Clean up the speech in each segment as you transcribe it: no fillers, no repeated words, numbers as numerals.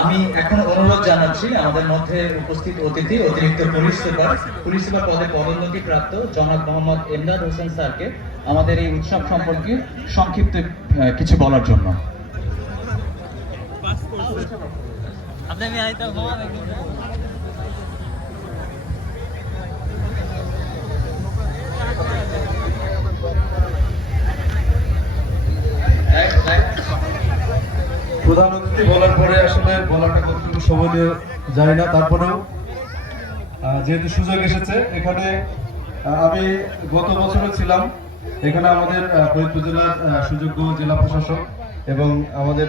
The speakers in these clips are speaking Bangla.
আমি এখন অনুরোধ জানাচ্ছি আমাদের মধ্যে উপস্থিত অতিথি অতিরিক্ত পুলিশ সুপার পদে পদোন্নতি প্রাপ্ত জনাব মোহাম্মদ এমদাদ হোসেন স্যারকে আমাদের এই উৎসব সম্পর্কে সংক্ষিপ্ত কিছু বলার জন্য। প্রধান অতিথি বলার পরে আসলে বলাটা কতটুকু সময় নিয়ে জানি না, তারপরেও যেহেতু সুযোগ এসেছে এখানে, আমি গত বছরও ছিলাম এখানে, আমাদের ফরিদপুর জেলার সুযোগ্য জেলা প্রশাসক এবং আমাদের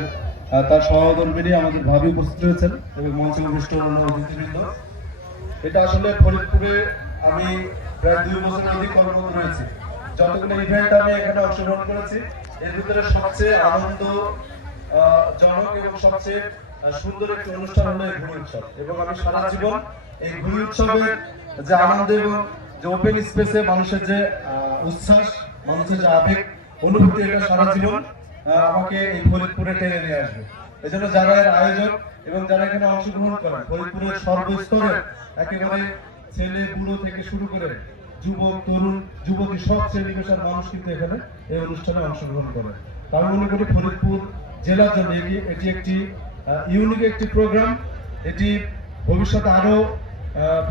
তার সহকর্মী আমাদের ভাবি উপস্থিত হয়েছেন এবং মঞ্চে উপস্থিত অতিথিবৃন্দ। এটা আসলে ফরিদপুরে আমি প্রায় 2 বছরের অধিক কর্মরত রয়েছি। যতগুলো ইভেন্ট আমি এখানে অংশগ্রহণ করেছি এর ভিতরে সবচেয়ে আনন্দ জনক এবং সবচেয়ে সুন্দর একটি অনুষ্ঠান হলো এই ঘুড়ি উৎসব। এবং আমি সারা জীবন এই ঘুড়ি উৎসবের যে আনন্দ এবং যে ওপেন স্পেসে মানুষের যে উচ্ছ্বাস, মানুষের যে আবেগ অনুভূতি, এটা সারা জীবন আমাকে এই ফরিদপুরে টেনে নিয়ে আসবে। এই জন্য যারা এর আয়োজক এবং যারা এখানে অংশগ্রহণ করেন, ফরিদপুরের সর্বস্তরের একেবারে ছেলে বুড়ো থেকে শুরু করে যুবক তরুণ যুবতী সব শ্রেণী পেশার মানুষ কিন্তু এখানে এই অনুষ্ঠানে অংশগ্রহণ করে। আমি মনে করি ফরিদপুর জেলার জন্য এটি একটি ইউনিক একটি প্রোগ্রাম। এটি ভবিষ্যতে আরো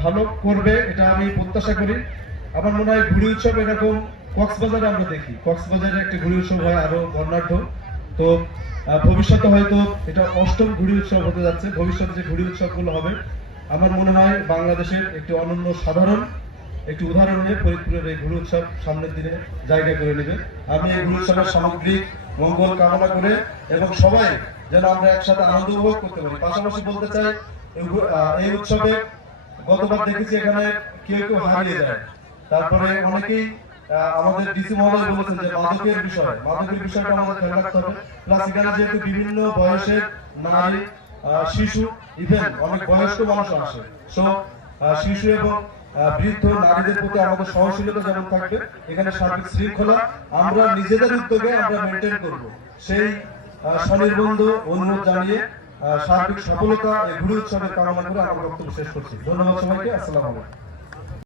ভালো করবে এটা আমি প্রত্যাশা করি। আমার মনে হয় ঘুড়ি উৎসব এরকম কক্সবাজারে আমরা দেখি, কক্সবাজারে একটি ঘুড়ি উৎসব হয় আরো বর্ণাঢ্য। তো ভবিষ্যতে হয়তো এটা 8ম ঘুড়ি উৎসব হতে যাচ্ছে। ভবিষ্যতে যে ঘুড়ি উৎসবগুলো হবে আমার মনে হয় বাংলাদেশের একটি অনন্য সাধারণ একটি উদাহরণ নিয়ে ফরিদপুরের এই ঘুড়ি উৎসব সামনের দিনে জায়গা করে নেবে। আমি এই ঘুড়ি উৎসবের সামগ্রিক মঙ্গল কামনা করে এবং সবাই যেন আমরা একসাথে আনন্দ উপভোগ করতে পারি। পাশাপাশি বলতে চাই এই উৎসবে গতবার দেখেছি এখানে কেউ কেউ হারিয়ে যায়, তারপরে অনেকেই আমাদের ডিসি মহোদয় বলেছেন যে মাদকের বিষয়টা আমাদের খেয়াল রাখতে হবে। প্লাস এখানে যেহেতু বিভিন্ন বয়সের নারী, শিশু, ইভেন অনেক বয়স্ক মানুষ আসে, সো শিশু এবং বৃদ্ধ নারীদের প্রতি আমাদের সহনশীলতা যেমন থাকবে, এখানে সার্বিক শৃঙ্খলা আমরা নিজেদের উদ্যোগে আমরা মেনটেন করব, সেই স্বনির্বন্ধ অনুরোধ জানিয়ে সার্বিক সফলতা এই ঘুড়ি উৎসবের কামনা করে আমার বক্তব্য শেষ করছি। ধন্যবাদ সবাইকে। আসসালামু আলাইকুম।